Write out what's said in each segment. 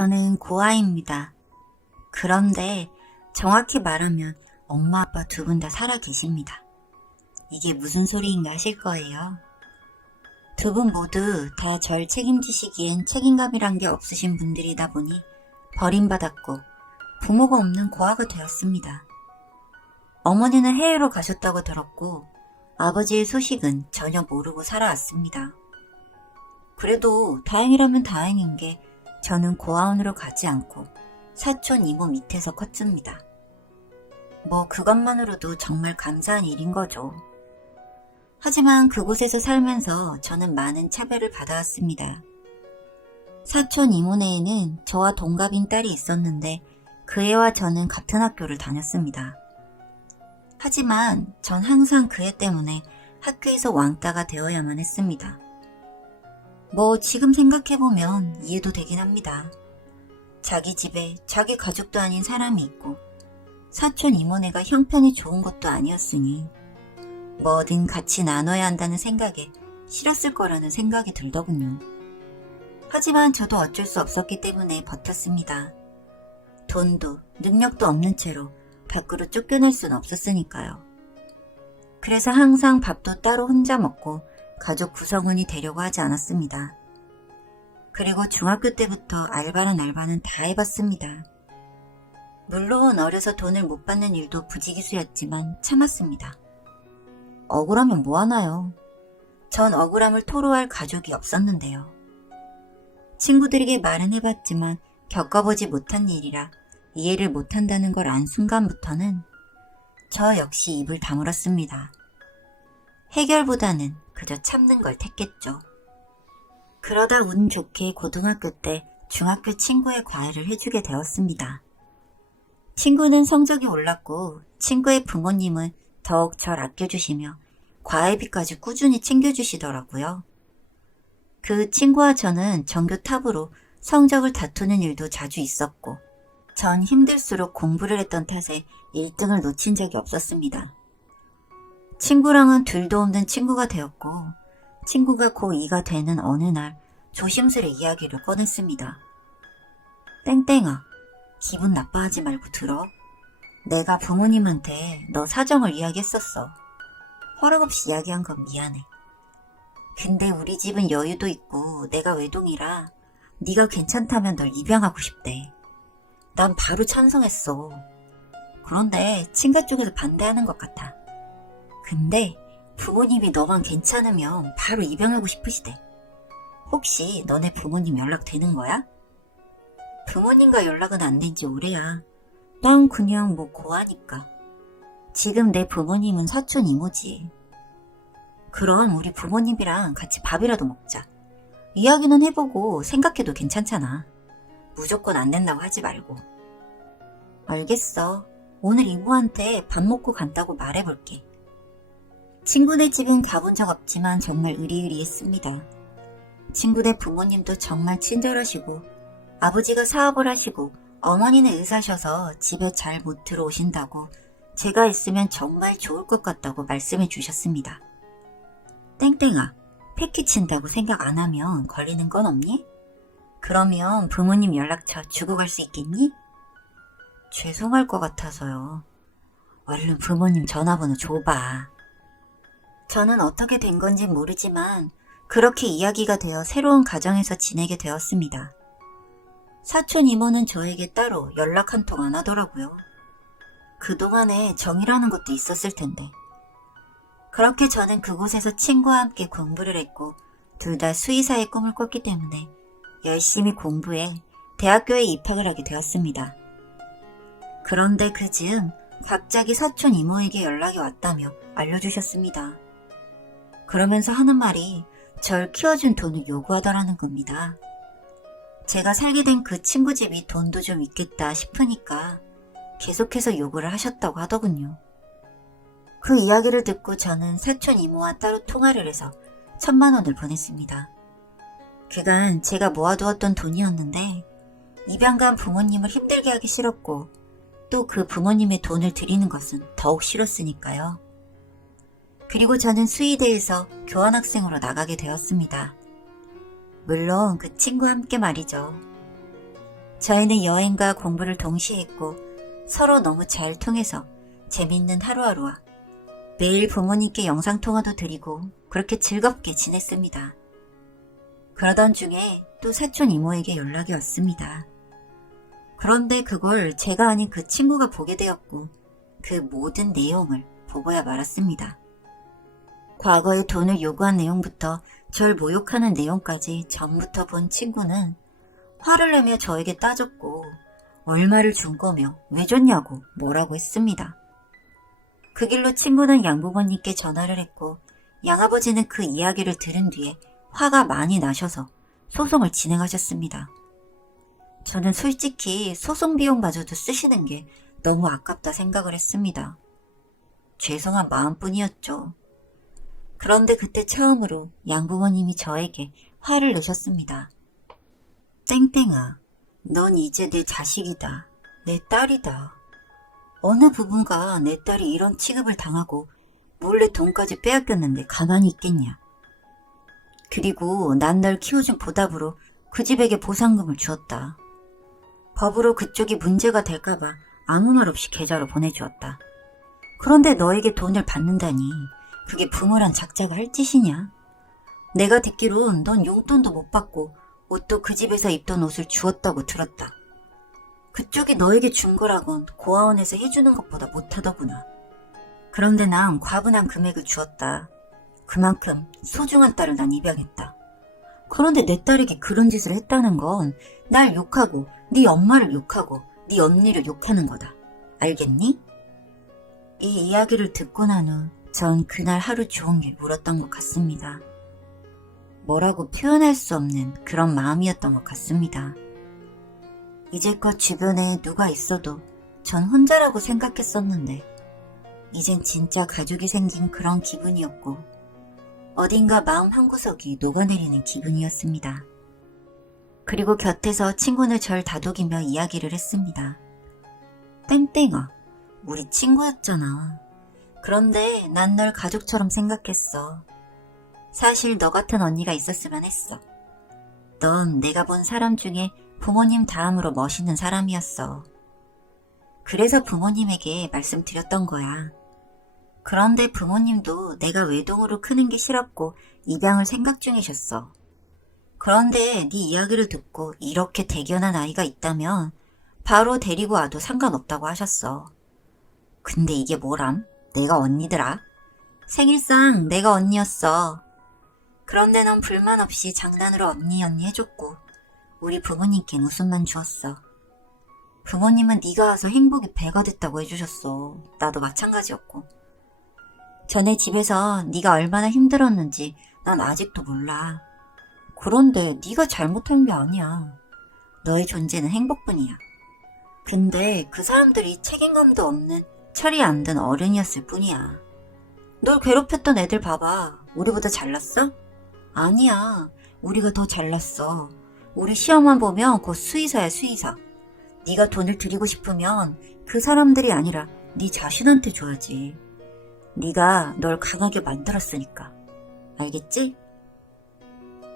저는 고아입니다. 그런데 정확히 말하면 엄마 아빠 두 분 다 살아 계십니다. 이게 무슨 소리인가 하실 거예요. 두 분 모두 다 절 책임지시기엔 책임감이란 게 없으신 분들이다 보니 버림받았고 부모가 없는 고아가 되었습니다. 어머니는 해외로 가셨다고 들었고 아버지의 소식은 전혀 모르고 살아왔습니다. 그래도 다행이라면 다행인 게 저는 고아원으로 가지 않고 사촌 이모 밑에서 컸습니다. 뭐 그것만으로도 정말 감사한 일인 거죠. 하지만 그곳에서 살면서 저는 많은 차별을 받아왔습니다. 사촌 이모네에는 저와 동갑인 딸이 있었는데 그 애와 저는 같은 학교를 다녔습니다. 하지만 전 항상 그 애 때문에 학교에서 왕따가 되어야만 했습니다. 뭐 지금 생각해보면 이해도 되긴 합니다. 자기 집에 자기 가족도 아닌 사람이 있고 사촌 이모네가 형편이 좋은 것도 아니었으니 뭐든 같이 나눠야 한다는 생각에 싫었을 거라는 생각이 들더군요. 하지만 저도 어쩔 수 없었기 때문에 버텼습니다. 돈도 능력도 없는 채로 밖으로 쫓겨낼 순 없었으니까요. 그래서 항상 밥도 따로 혼자 먹고 가족 구성원이 되려고 하지 않았습니다. 그리고 중학교 때부터 알바는 다 해봤습니다. 물론 어려서 돈을 못 받는 일도 부지기수였지만 참았습니다. 억울하면 뭐하나요? 전 억울함을 토로할 가족이 없었는데요. 친구들에게 말은 해봤지만 겪어보지 못한 일이라 이해를 못한다는 걸 안 순간부터는 저 역시 입을 다물었습니다. 해결보다는 그저 참는 걸 택했죠. 그러다 운 좋게 고등학교 때 중학교 친구의 과외를 해주게 되었습니다. 친구는 성적이 올랐고 친구의 부모님은 더욱 절 아껴주시며 과외비까지 꾸준히 챙겨주시더라고요. 그 친구와 저는 전교 탑으로 성적을 다투는 일도 자주 있었고 전 힘들수록 공부를 했던 탓에 1등을 놓친 적이 없었습니다. 친구랑은 둘도 없는 친구가 되었고 친구가 고2가 되는 어느 날 조심스레 이야기를 꺼냈습니다. 땡땡아, 기분 나빠하지 말고 들어. 내가 부모님한테 너 사정을 이야기했었어. 허락 없이 이야기한 건 미안해. 근데 우리 집은 여유도 있고 내가 외동이라 네가 괜찮다면 널 입양하고 싶대. 난 바로 찬성했어. 그런데 친가 쪽에서 반대하는 것 같아. 근데 부모님이 너만 괜찮으면 바로 입양하고 싶으시대. 혹시 너네 부모님 연락 되는 거야? 부모님과 연락은 안 된 지 오래야. 난 그냥 뭐 고하니까. 지금 내 부모님은 사촌 이모지. 그럼 우리 부모님이랑 같이 밥이라도 먹자. 이야기는 해보고 생각해도 괜찮잖아. 무조건 안 된다고 하지 말고. 알겠어. 오늘 이모한테 밥 먹고 간다고 말해볼게. 친구네 집은 가본 적 없지만 정말 의리의리했습니다. 친구네 부모님도 정말 친절하시고 아버지가 사업을 하시고 어머니는 의사셔서 집에 잘 못 들어오신다고 제가 있으면 정말 좋을 것 같다고 말씀해 주셨습니다. 땡땡아, 패키 친다고 생각 안 하면 걸리는 건 없니? 그러면 부모님 연락처 주고 갈 수 있겠니? 죄송할 것 같아서요. 얼른 부모님 전화번호 줘봐. 저는 어떻게 된 건지 모르지만 그렇게 이야기가 되어 새로운 가정에서 지내게 되었습니다. 사촌 이모는 저에게 따로 연락 한 통 안 하더라고요. 그동안에 정이라는 것도 있었을 텐데. 그렇게 저는 그곳에서 친구와 함께 공부를 했고 둘 다 수의사의 꿈을 꿨기 때문에 열심히 공부해 대학교에 입학을 하게 되었습니다. 그런데 그 즈음 갑자기 사촌 이모에게 연락이 왔다며 알려주셨습니다. 그러면서 하는 말이 절 키워준 돈을 요구하더라는 겁니다. 제가 살게 된 그 친구 집이 돈도 좀 있겠다 싶으니까 계속해서 요구를 하셨다고 하더군요. 그 이야기를 듣고 저는 사촌 이모와 따로 통화를 해서 1,000만 원을 보냈습니다. 그간 제가 모아두었던 돈이었는데 입양간 부모님을 힘들게 하기 싫었고 또 그 부모님의 돈을 드리는 것은 더욱 싫었으니까요. 그리고 저는 수의대에서 교환학생으로 나가게 되었습니다. 물론 그 친구와 함께 말이죠. 저희는 여행과 공부를 동시에 했고 서로 너무 잘 통해서 재밌는 하루하루와 매일 부모님께 영상통화도 드리고 그렇게 즐겁게 지냈습니다. 그러던 중에 또 사촌 이모에게 연락이 왔습니다. 그런데 그걸 제가 아닌 그 친구가 보게 되었고 그 모든 내용을 보고야 말았습니다. 과거에 돈을 요구한 내용부터 절 모욕하는 내용까지 전부터 본 친구는 화를 내며 저에게 따졌고 얼마를 준 거며 왜 줬냐고 뭐라고 했습니다. 그 길로 친구는 양부모님께 전화를 했고 양아버지는 그 이야기를 들은 뒤에 화가 많이 나셔서 소송을 진행하셨습니다. 저는 솔직히 소송 비용마저도 쓰시는 게 너무 아깝다 생각을 했습니다. 죄송한 마음뿐이었죠. 그런데 그때 처음으로 양부모님이 저에게 화를 내셨습니다. 땡땡아, 넌 이제 내 자식이다. 내 딸이다. 어느 부부가 내 딸이 이런 취급을 당하고 몰래 돈까지 빼앗겼는데 가만히 있겠냐. 그리고 난 널 키워준 보답으로 그 집에게 보상금을 주었다. 법으로 그쪽이 문제가 될까봐 아무 말 없이 계좌로 보내주었다. 그런데 너에게 돈을 받는다니 그게 부모란 작자가 할 짓이냐? 내가 듣기론 넌 용돈도 못 받고 옷도 그 집에서 입던 옷을 주었다고 들었다. 그쪽이 너에게 준 거라곤 고아원에서 해주는 것보다 못하더구나. 그런데 난 과분한 금액을 주었다. 그만큼 소중한 딸을 난 입양했다. 그런데 내 딸에게 그런 짓을 했다는 건 날 욕하고 네 엄마를 욕하고 네 언니를 욕하는 거다. 알겠니? 이 이야기를 듣고 난 후 전 그날 하루 종일 울었던 것 같습니다. 뭐라고 표현할 수 없는 그런 마음이었던 것 같습니다. 이제껏 주변에 누가 있어도 전 혼자라고 생각했었는데 이젠 진짜 가족이 생긴 그런 기분이었고 어딘가 마음 한구석이 녹아내리는 기분이었습니다. 그리고 곁에서 친구는 절 다독이며 이야기를 했습니다. 땡땡아, 우리 친구였잖아. 그런데 난 널 가족처럼 생각했어. 사실 너 같은 언니가 있었으면 했어. 넌 내가 본 사람 중에 부모님 다음으로 멋있는 사람이었어. 그래서 부모님에게 말씀드렸던 거야. 그런데 부모님도 내가 외동으로 크는 게 싫었고 입양을 생각 중이셨어. 그런데 네 이야기를 듣고 이렇게 대견한 아이가 있다면 바로 데리고 와도 상관없다고 하셨어. 근데 이게 뭐람? 내가 언니더라. 생일상 내가 언니였어. 그런데 넌 불만 없이 장난으로 언니 해줬고 우리 부모님께 웃음만 주었어. 부모님은 네가 와서 행복이 배가 됐다고 해주셨어. 나도 마찬가지였고. 전에 집에서 네가 얼마나 힘들었는지 난 아직도 몰라. 그런데 네가 잘못한 게 아니야. 너의 존재는 행복뿐이야. 근데 그 사람들이 책임감도 없는 철이 안 든 어른이었을 뿐이야. 널 괴롭혔던 애들 봐봐. 우리보다 잘났어? 아니야. 우리가 더 잘났어. 우리 시험만 보면 곧 수의사야, 수의사. 네가 돈을 드리고 싶으면 그 사람들이 아니라 네 자신한테 줘야지. 네가 널 강하게 만들었으니까. 알겠지?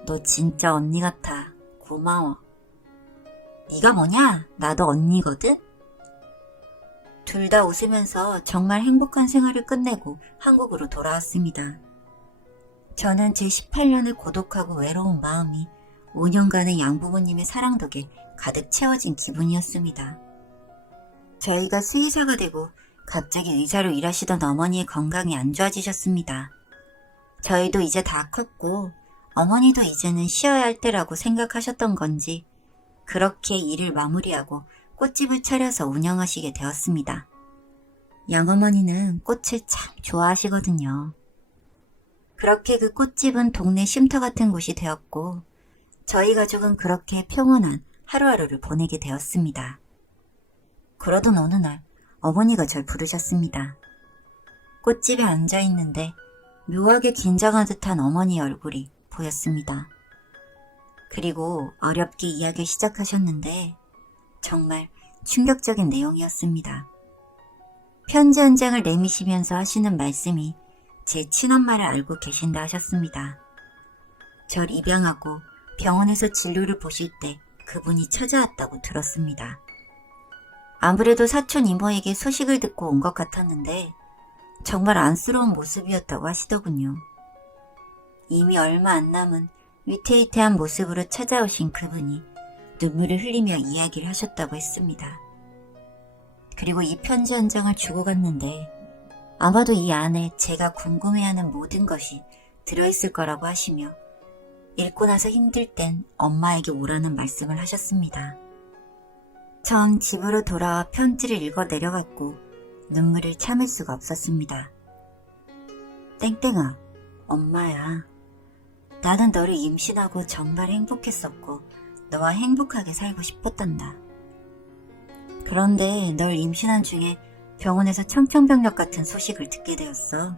너 진짜 언니 같아. 고마워. 네가 뭐냐? 나도 언니거든? 둘 다 웃으면서 정말 행복한 생활을 끝내고 한국으로 돌아왔습니다. 저는 제 18년을 고독하고 외로운 마음이 5년간의 양부모님의 사랑 덕에 가득 채워진 기분이었습니다. 저희가 수의사가 되고 갑자기 의사로 일하시던 어머니의 건강이 안 좋아지셨습니다. 저희도 이제 다 컸고 어머니도 이제는 쉬어야 할 때라고 생각하셨던 건지 그렇게 일을 마무리하고 꽃집을 차려서 운영하시게 되었습니다. 양어머니는 꽃을 참 좋아하시거든요. 그렇게 그 꽃집은 동네 쉼터 같은 곳이 되었고 저희 가족은 그렇게 평온한 하루하루를 보내게 되었습니다. 그러던 어느 날 어머니가 절 부르셨습니다. 꽃집에 앉아있는데 묘하게 긴장한 듯한 어머니의 얼굴이 보였습니다. 그리고 어렵게 이야기를 시작하셨는데 정말 충격적인 내용이었습니다. 편지 한 장을 내미시면서 하시는 말씀이 제 친엄마를 알고 계신다 하셨습니다. 절 입양하고 병원에서 진료를 보실 때 그분이 찾아왔다고 들었습니다. 아무래도 사촌 이모에게 소식을 듣고 온 것 같았는데 정말 안쓰러운 모습이었다고 하시더군요. 이미 얼마 안 남은 위태위태한 모습으로 찾아오신 그분이 눈물을 흘리며 이야기를 하셨다고 했습니다. 그리고 이 편지 한 장을 주고 갔는데 아마도 이 안에 제가 궁금해하는 모든 것이 들어있을 거라고 하시며 읽고 나서 힘들 땐 엄마에게 오라는 말씀을 하셨습니다. 전 집으로 돌아와 편지를 읽어 내려갔고 눈물을 참을 수가 없었습니다. 땡땡아, 엄마야. 나는 너를 임신하고 정말 행복했었고 너와 행복하게 살고 싶었단다. 그런데 널 임신한 중에 병원에서 청천벽력 같은 소식을 듣게 되었어.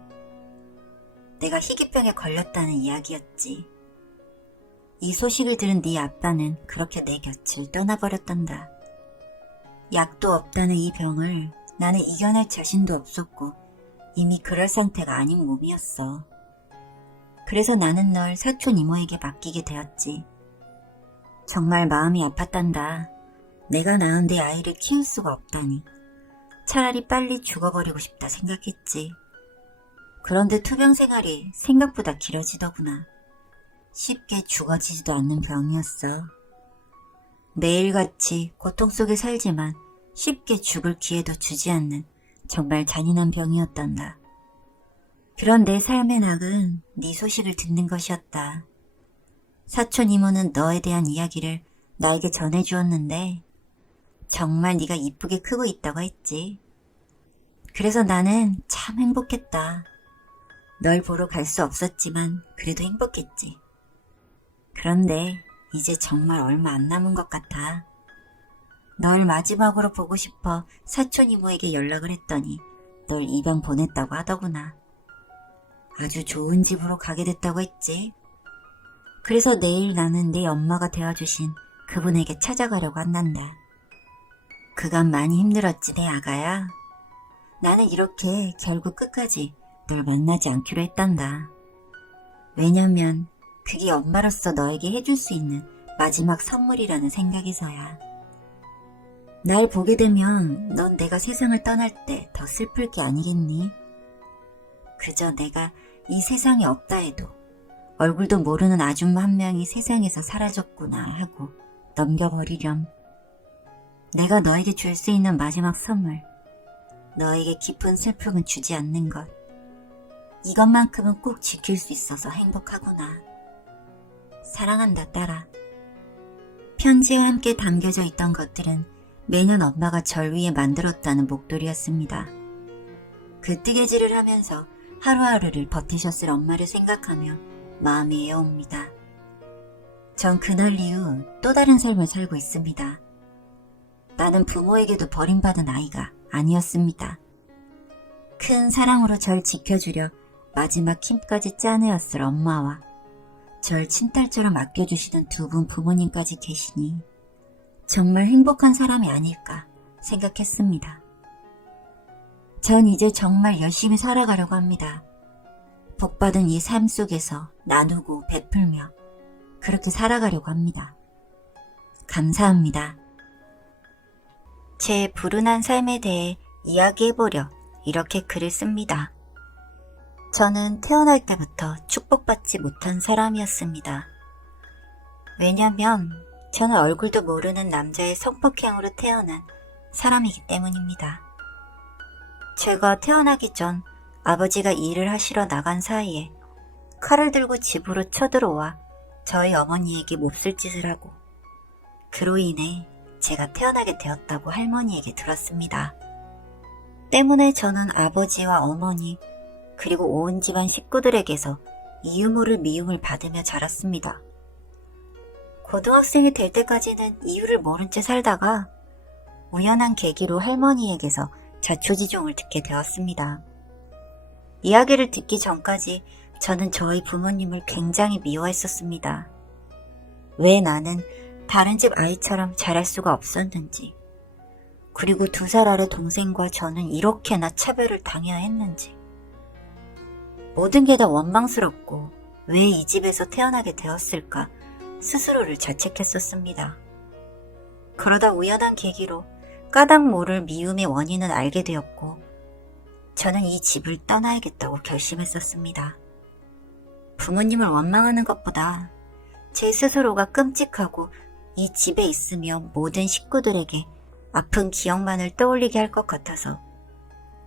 내가 희귀병에 걸렸다는 이야기였지. 이 소식을 들은 네 아빠는 그렇게 내 곁을 떠나버렸단다. 약도 없다는 이 병을 나는 이겨낼 자신도 없었고 이미 그럴 상태가 아닌 몸이었어. 그래서 나는 널 사촌 이모에게 맡기게 되었지. 정말 마음이 아팠단다. 내가 낳은 내 아이를 키울 수가 없다니. 차라리 빨리 죽어버리고 싶다 생각했지. 그런데 투병 생활이 생각보다 길어지더구나. 쉽게 죽어지지도 않는 병이었어. 매일같이 고통 속에 살지만 쉽게 죽을 기회도 주지 않는 정말 잔인한 병이었단다. 그런 내 삶의 낙은 네 소식을 듣는 것이었다. 사촌 이모는 너에 대한 이야기를 나에게 전해주었는데 정말 네가 이쁘게 크고 있다고 했지. 그래서 나는 참 행복했다. 널 보러 갈 수 없었지만 그래도 행복했지. 그런데 이제 정말 얼마 안 남은 것 같아. 널 마지막으로 보고 싶어 사촌 이모에게 연락을 했더니 널 입양 보냈다고 하더구나. 아주 좋은 집으로 가게 됐다고 했지. 그래서 내일 나는 네 엄마가 되어주신 그분에게 찾아가려고 한단다. 그간 많이 힘들었지 내 아가야. 나는 이렇게 결국 끝까지 널 만나지 않기로 했단다. 왜냐면 그게 엄마로서 너에게 해줄 수 있는 마지막 선물이라는 생각에서야. 날 보게 되면 넌 내가 세상을 떠날 때 더 슬플 게 아니겠니? 그저 내가 이 세상에 없다 해도 얼굴도 모르는 아줌마 한 명이 세상에서 사라졌구나 하고 넘겨버리렴. 내가 너에게 줄 수 있는 마지막 선물, 너에게 깊은 슬픔은 주지 않는 것. 이것만큼은 꼭 지킬 수 있어서 행복하구나. 사랑한다 딸아. 편지와 함께 담겨져 있던 것들은 매년 엄마가 절 위해 만들었다는 목도리였습니다. 그 뜨개질을 하면서 하루하루를 버티셨을 엄마를 생각하며 마음이 애옵니다. 전 그날 이후 또 다른 삶을 살고 있습니다. 나는 부모에게도 버림받은 아이가 아니었습니다. 큰 사랑으로 절 지켜주려 마지막 힘까지 짜내었을 엄마와 절 친딸처럼 아껴주시던 두 분 부모님까지 계시니 정말 행복한 사람이 아닐까 생각했습니다. 전 이제 정말 열심히 살아가려고 합니다. 복받은 이 삶 속에서 나누고 베풀며 그렇게 살아가려고 합니다. 감사합니다. 제 불운한 삶에 대해 이야기해보려 이렇게 글을 씁니다. 저는 태어날 때부터 축복받지 못한 사람이었습니다. 왜냐면 저는 얼굴도 모르는 남자의 성폭행으로 태어난 사람이기 때문입니다. 제가 태어나기 전 아버지가 일을 하시러 나간 사이에 칼을 들고 집으로 쳐들어와 저희 어머니에게 몹쓸 짓을 하고 그로 인해 제가 태어나게 되었다고 할머니에게 들었습니다. 때문에 저는 아버지와 어머니 그리고 온 집안 식구들에게서 이유 모를 미움을 받으며 자랐습니다. 고등학생이 될 때까지는 이유를 모른 채 살다가 우연한 계기로 할머니에게서 자초지종을 듣게 되었습니다. 이야기를 듣기 전까지 저는 저희 부모님을 굉장히 미워했었습니다. 왜 나는 다른 집 아이처럼 자랄 수가 없었는지, 그리고 2살 아래 동생과 저는 이렇게나 차별을 당해야 했는지, 모든 게 다 원망스럽고 왜 이 집에서 태어나게 되었을까 스스로를 자책했었습니다. 그러다 우연한 계기로 까닭 모를 미움의 원인을 알게 되었고 저는 이 집을 떠나야겠다고 결심했었습니다. 부모님을 원망하는 것보다 제 스스로가 끔찍하고 이 집에 있으며 모든 식구들에게 아픈 기억만을 떠올리게 할 것 같아서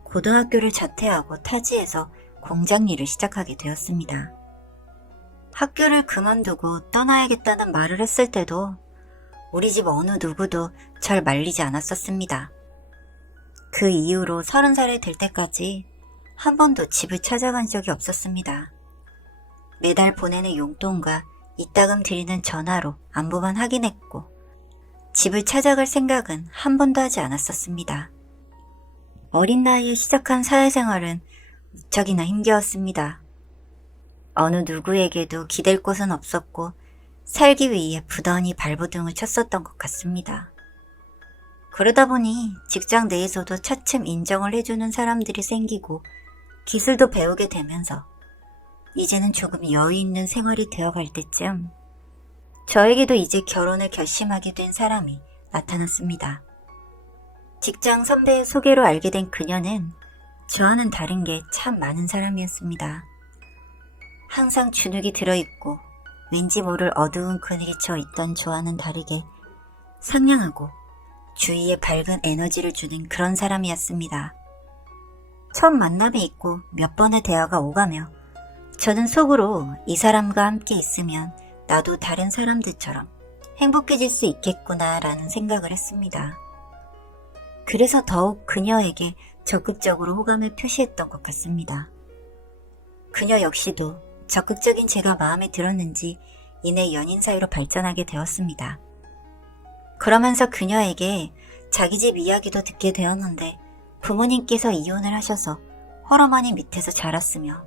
고등학교를 자퇴하고 타지에서 공장 일을 시작하게 되었습니다. 학교를 그만두고 떠나야겠다는 말을 했을 때도 우리 집 어느 누구도 절 말리지 않았었습니다. 그 이후로 30살이 될 때까지 한 번도 집을 찾아간 적이 없었습니다. 매달 보내는 용돈과 이따금 드리는 전화로 안부만 확인했고 집을 찾아갈 생각은 한 번도 하지 않았었습니다. 어린 나이에 시작한 사회생활은 무척이나 힘겨웠습니다. 어느 누구에게도 기댈 곳은 없었고 살기 위해 부단히 발버둥을 쳤었던 것 같습니다. 그러다 보니 직장 내에서도 차츰 인정을 해주는 사람들이 생기고 기술도 배우게 되면서 이제는 조금 여유 있는 생활이 되어갈 때쯤 저에게도 이제 결혼을 결심하게 된 사람이 나타났습니다. 직장 선배의 소개로 알게 된 그녀는 저와는 다른 게 참 많은 사람이었습니다. 항상 주눅이 들어있고 왠지 모를 어두운 그늘이 쳐 있던 저와는 다르게 상냥하고 주위에 밝은 에너지를 주는 그런 사람이었습니다. 첫 만남이 있고 몇 번의 대화가 오가며 저는 속으로 이 사람과 함께 있으면 나도 다른 사람들처럼 행복해질 수 있겠구나 라는 생각을 했습니다. 그래서 더욱 그녀에게 적극적으로 호감을 표시했던 것 같습니다. 그녀 역시도 적극적인 제가 마음에 들었는지 이내 연인 사이로 발전하게 되었습니다. 그러면서 그녀에게 자기 집 이야기도 듣게 되었는데 부모님께서 이혼을 하셔서 헐어머니 밑에서 자랐으며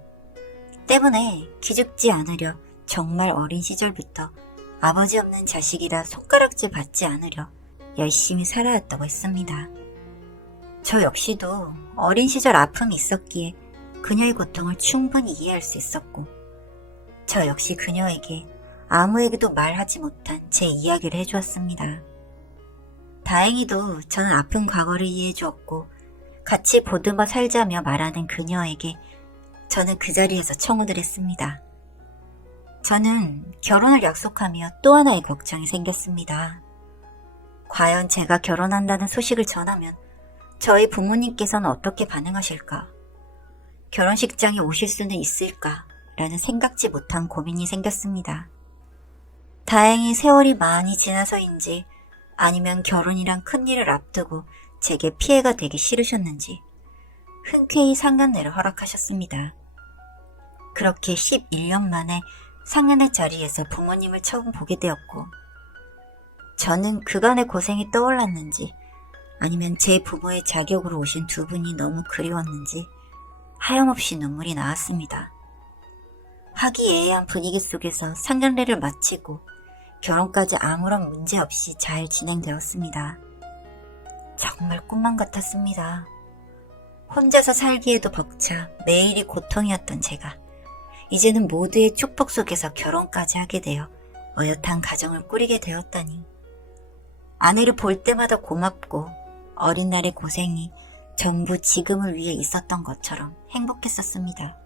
때문에 기죽지 않으려 정말 어린 시절부터 아버지 없는 자식이라 손가락질 받지 않으려 열심히 살아왔다고 했습니다. 저 역시도 어린 시절 아픔이 있었기에 그녀의 고통을 충분히 이해할 수 있었고 저 역시 그녀에게 아무에게도 말하지 못한 제 이야기를 해주었습니다. 다행히도 저는 아픈 과거를 이해해 주었고 같이 보듬어 살자며 말하는 그녀에게 저는 그 자리에서 청혼을 했습니다. 저는 결혼을 약속하며 또 하나의 걱정이 생겼습니다. 과연 제가 결혼한다는 소식을 전하면 저희 부모님께서는 어떻게 반응하실까? 결혼식장에 오실 수는 있을까? 라는 생각지 못한 고민이 생겼습니다. 다행히 세월이 많이 지나서인지 아니면 결혼이란 큰일을 앞두고 제게 피해가 되기 싫으셨는지 흔쾌히 상견례를 허락하셨습니다. 그렇게 11년 만에 상견례 자리에서 부모님을 처음 보게 되었고 저는 그간의 고생이 떠올랐는지 아니면 제 부모의 자격으로 오신 두 분이 너무 그리웠는지 하염없이 눈물이 나왔습니다. 화기애애한 분위기 속에서 상견례를 마치고 결혼까지 아무런 문제 없이 잘 진행되었습니다. 정말 꿈만 같았습니다. 혼자서 살기에도 벅차 매일이 고통이었던 제가 이제는 모두의 축복 속에서 결혼까지 하게 되어 어엿한 가정을 꾸리게 되었다니 아내를 볼 때마다 고맙고 어린 날의 고생이 전부 지금을 위해 있었던 것처럼 행복했었습니다.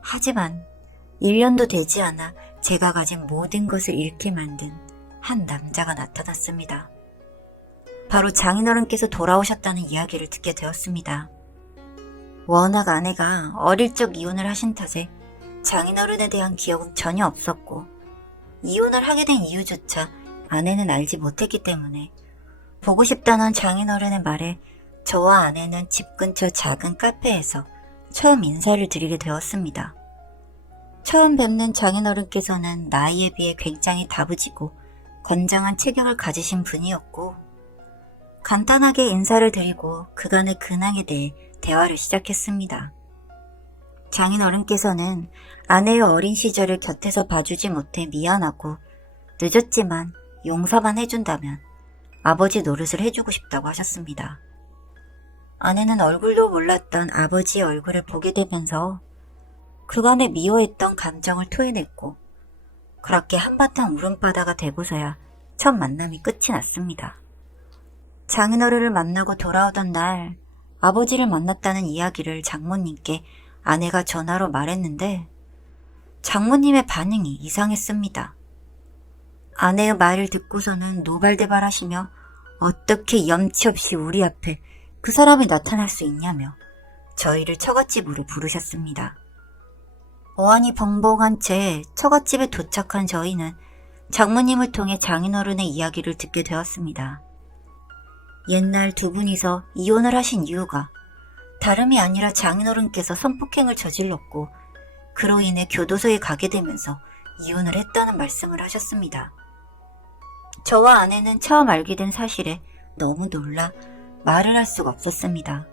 하지만 1년도 되지 않아 제가 가진 모든 것을 잃게 만든 한 남자가 나타났습니다. 바로 장인어른께서 돌아오셨다는 이야기를 듣게 되었습니다. 워낙 아내가 어릴 적 이혼을 하신 탓에 장인어른에 대한 기억은 전혀 없었고 이혼을 하게 된 이유조차 아내는 알지 못했기 때문에 보고 싶다는 장인어른의 말에 저와 아내는 집 근처 작은 카페에서 처음 인사를 드리게 되었습니다. 처음 뵙는 장인어른께서는 나이에 비해 굉장히 다부지고 건장한 체격을 가지신 분이었고 간단하게 인사를 드리고 그간의 근황에 대해 대화를 시작했습니다. 장인어른께서는 아내의 어린 시절을 곁에서 봐주지 못해 미안하고 늦었지만 용서만 해준다면 아버지 노릇을 해주고 싶다고 하셨습니다. 아내는 얼굴도 몰랐던 아버지의 얼굴을 보게 되면서 그간의 미워했던 감정을 토해냈고 그렇게 한바탕 울음바다가 되고서야 첫 만남이 끝이 났습니다. 장인어른을 만나고 돌아오던 날 아버지를 만났다는 이야기를 장모님께 아내가 전화로 말했는데 장모님의 반응이 이상했습니다. 아내의 말을 듣고서는 노발대발하시며 어떻게 염치 없이 우리 앞에 그 사람이 나타날 수 있냐며 저희를 처갓집으로 부르셨습니다. 어안이 벙벙한 채 처갓집에 도착한 저희는 장모님을 통해 장인어른의 이야기를 듣게 되었습니다. 옛날 두 분이서 이혼을 하신 이유가 다름이 아니라 장인어른께서 성폭행을 저질렀고 그로 인해 교도소에 가게 되면서 이혼을 했다는 말씀을 하셨습니다. 저와 아내는 처음 알게 된 사실에 너무 놀라 말을 할 수가 없었습니다.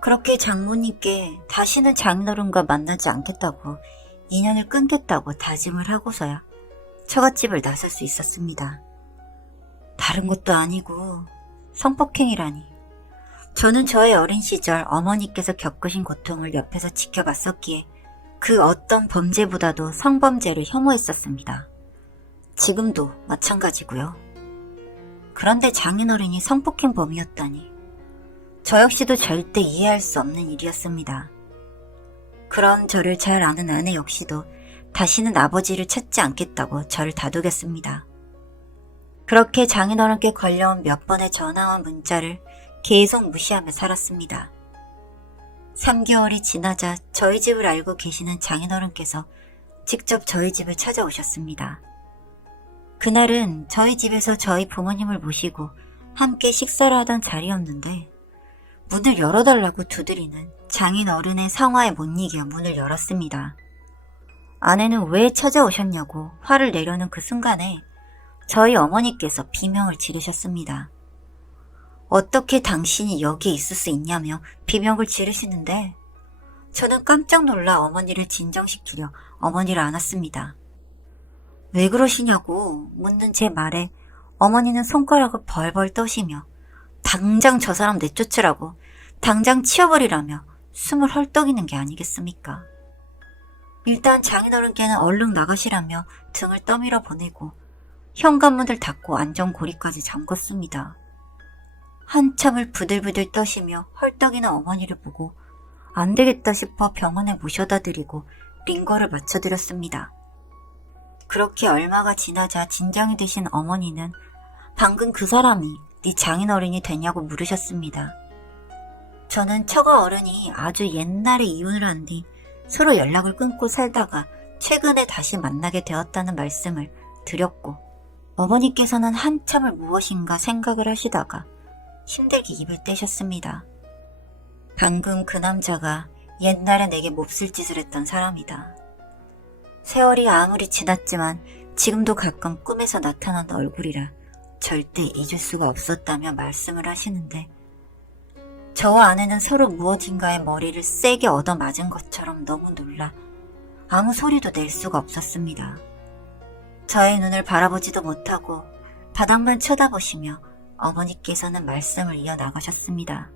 그렇게 장모님께 다시는 장인어른과 만나지 않겠다고 인연을 끊겠다고 다짐을 하고서야 처갓집을 나설 수 있었습니다. 다른 것도 아니고 성폭행이라니. 저는 저의 어린 시절 어머니께서 겪으신 고통을 옆에서 지켜봤었기에 그 어떤 범죄보다도 성범죄를 혐오했었습니다. 지금도 마찬가지고요. 그런데 장인어른이 성폭행범이었다니. 저 역시도 절대 이해할 수 없는 일이었습니다. 그런 저를 잘 아는 아내 역시도 다시는 아버지를 찾지 않겠다고 저를 다독였습니다. 그렇게 장인어른께 걸려온 몇 번의 전화와 문자를 계속 무시하며 살았습니다. 3개월이 지나자 저희 집을 알고 계시는 장인어른께서 직접 저희 집을 찾아오셨습니다. 그날은 저희 집에서 저희 부모님을 모시고 함께 식사를 하던 자리였는데 문을 열어달라고 두드리는 장인어른의 상화에 못 이겨 문을 열었습니다. 아내는 왜 찾아오셨냐고 화를 내려는 그 순간에 저희 어머니께서 비명을 지르셨습니다. 어떻게 당신이 여기에 있을 수 있냐며 비명을 지르시는데 저는 깜짝 놀라 어머니를 진정시키려 어머니를 안았습니다. 왜 그러시냐고 묻는 제 말에 어머니는 손가락을 벌벌 떠시며 당장 저 사람 내쫓으라고 당장 치워버리라며 숨을 헐떡이는 게 아니겠습니까? 일단 장인어른께는 얼른 나가시라며 등을 떠밀어 보내고 현관문을 닫고 안전고리까지 잠궜습니다. 한참을 부들부들 떠시며 헐떡이는 어머니를 보고 안 되겠다 싶어 병원에 모셔다 드리고 링거를 맞춰드렸습니다. 그렇게 얼마가 지나자 진정이 드신 어머니는 방금 그 사람이 네 장인어른이 되냐고 물으셨습니다. 저는 처가 어른이 아주 옛날에 이혼을 한 뒤 서로 연락을 끊고 살다가 최근에 다시 만나게 되었다는 말씀을 드렸고 어머니께서는 한참을 무엇인가 생각을 하시다가 힘들게 입을 떼셨습니다. 방금 그 남자가 옛날에 내게 몹쓸 짓을 했던 사람이다. 세월이 아무리 지났지만 지금도 가끔 꿈에서 나타나는 얼굴이라 절대 잊을 수가 없었다며 말씀을 하시는데 저와 아내는 서로 무엇인가에 머리를 세게 얻어맞은 것처럼 너무 놀라 아무 소리도 낼 수가 없었습니다. 저의 눈을 바라보지도 못하고 바닥만 쳐다보시며 어머니께서는 말씀을 이어나가셨습니다.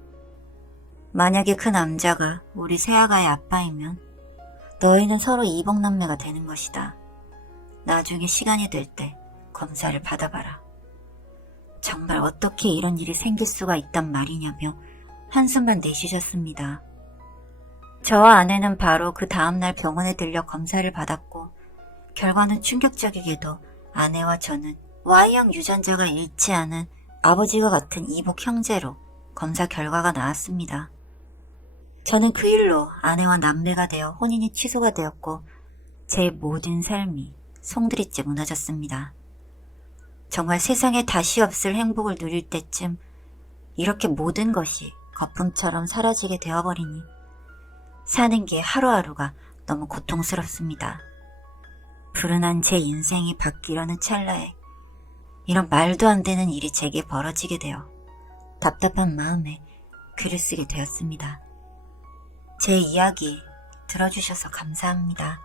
만약에 그 남자가 우리 새아가의 아빠이면 너희는 서로 이복남매가 되는 것이다. 나중에 시간이 될 때 검사를 받아봐라. 정말 어떻게 이런 일이 생길 수가 있단 말이냐며 한숨만 내쉬셨습니다. 저와 아내는 바로 그 다음날 병원에 들려 검사를 받았고 결과는 충격적이게도 아내와 저는 Y형 유전자가 일치하는 아버지와 같은 이복 형제로 검사 결과가 나왔습니다. 저는 그 일로 아내와 남매가 되어 혼인이 취소가 되었고 제 모든 삶이 송두리째 무너졌습니다. 정말 세상에 다시 없을 행복을 누릴 때쯤 이렇게 모든 것이 거품처럼 사라지게 되어버리니 사는 게 하루하루가 너무 고통스럽습니다. 불운한 제 인생이 바뀌려는 찰나에 이런 말도 안 되는 일이 제게 벌어지게 되어 답답한 마음에 글을 쓰게 되었습니다. 제 이야기 들어주셔서 감사합니다.